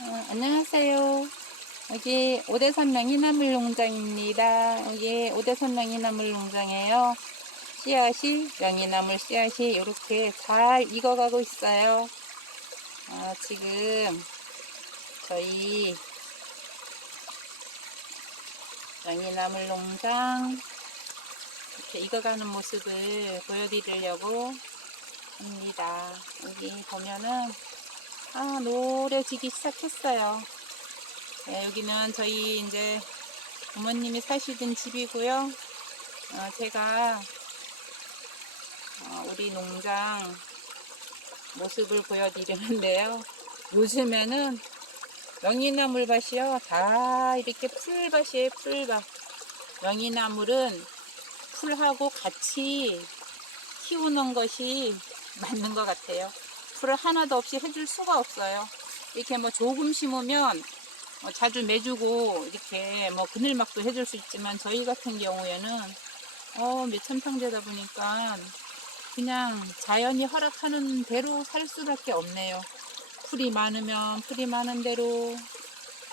어, 안녕하세요. 여기 오대산 명이나물 농장입니다. 여기 오대산 명이나물 농장이에요. 씨앗이 명이나물 씨앗이 이렇게 잘 익어가고 있어요. 어, 지금 저희 명이나물 농장 이렇게 익어가는 모습을 보여드리려고 합니다. 여기 보면은 아, 노래지기 시작했어요. 네, 여기는 저희 이제 부모님이 사시던 집이고요. 어, 제가 어, 우리 농장 모습을 보여드리는데요. 요즘에는 명이나물밭이요. 다 이렇게 풀밭이에요, 풀밭. 명이나물은 풀하고 같이 키우는 것이 맞는 것 같아요. 풀을 하나도 없이 해줄 수가 없어요. 이렇게 뭐 조금 심으면 어, 자주 매주고 이렇게 뭐 그늘막도 해줄 수 있지만 저희 같은 경우에는 어, 매천탕제다 보니까 그냥 자연이 허락하는 대로 살 수밖에 없네요. 풀이 많으면 풀이 많은 대로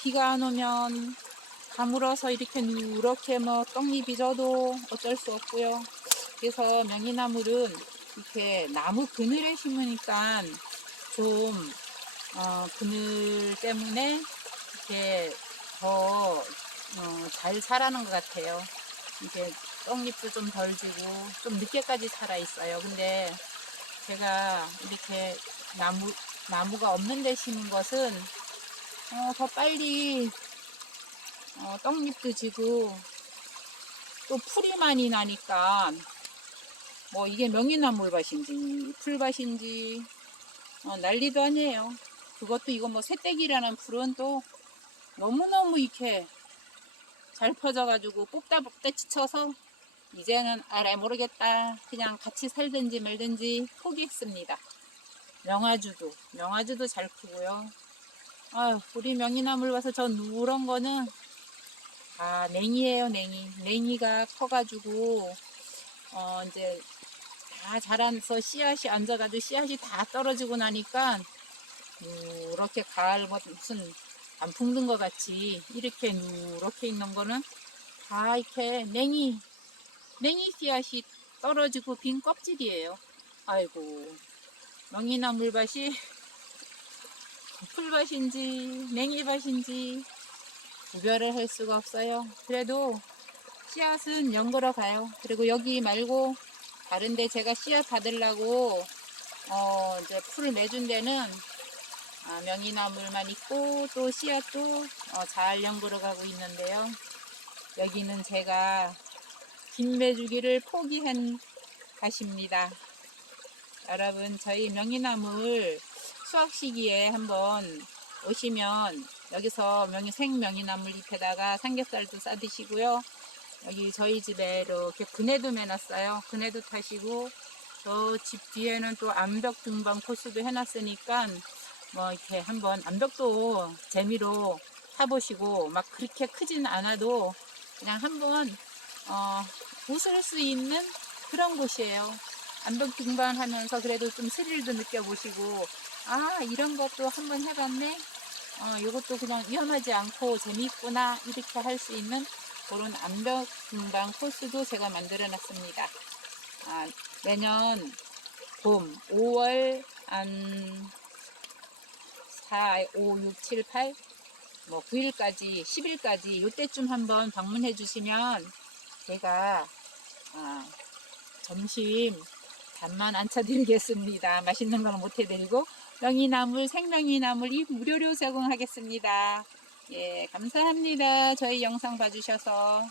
비가 안 오면 가물어서 이렇게 누렇게 뭐 떡잎이 져도 어쩔 수 없고요. 그래서 명이나물은 이렇게 나무 그늘에 심으니까 좀 어, 그늘 때문에 이렇게 더 어, 잘 자라는 것 같아요. 이게 떡잎도 좀 덜 지고 좀 늦게까지 살아 있어요. 근데 제가 이렇게 나무 나무가 없는 데 심은 것은 어, 더 빨리 어, 떡잎도 지고 또 풀이 많이 나니까 뭐 이게 명이나물밭인지 풀밭인지 어, 난리도 아니에요. 그것도 이거 뭐 새떼기라는 풀은 또 너무너무 이렇게 잘 퍼져가지고 뽑다 뽑다 지쳐서 이제는 알아 모르겠다. 그냥 같이 살든지 말든지 포기했습니다. 명아주도 명아주도 잘 크고요. 아유 우리 명이나물 와서 저 누런 거는 아 냉이에요 냉이 냉이가 커가지고 어 이제 다 자라서 씨앗이 앉아가지고 씨앗이 다 떨어지고 나니까 이렇게 가을 뭐 무슨 단풍 든 것 같이 이렇게 누렇게 있는 거는 다 이렇게 냉이 냉이 씨앗이 떨어지고 빈 껍질이에요. 아이고 명이나 물밭이 풀밭인지 냉이밭인지 구별을 할 수가 없어요. 그래도 씨앗은 연걸어 가요. 그리고 여기 말고 다른데 제가 씨앗 받으려고 어 이제 풀을 내준 데는 아, 명이나물만 있고 또 씨앗도 어, 잘 연구로 가고 있는데요. 여기는 제가 김매주기를 포기한 밭입니다. 여러분 저희 명이나물 수확 시기에 한번 오시면 여기서 명이 생명이나물 잎에다가 삼겹살도 싸 드시고요. 여기 저희 집에 이렇게 그네도 매놨어요. 그네도 타시고 저 집 뒤에는 또 암벽 등반 코스도 해놨으니까 뭐 이렇게 한번 암벽도 재미로 타보시고 막 그렇게 크진 않아도 그냥 한번 어, 웃을 수 있는 그런 곳이에요. 암벽 등반하면서 그래도 좀 스릴도 느껴보시고 아 이런 것도 한번 해봤네. 어, 이것도 그냥 위험하지 않고 재미있구나 이렇게 할 수 있는 그런 암벽 등반 코스도 제가 만들어 놨습니다. 아, 내년 봄 5월 한 4, 5, 6, 7, 8, 뭐 9일까지, 10일까지 요때쯤 한번 방문해 주시면 제가 아, 점심 밥만 안 차드리겠습니다. 맛있는 거는 못 해드리고 명이나물, 생명이나물 이 무료로 제공하겠습니다. 예, 감사합니다. 저희 영상 봐주셔서.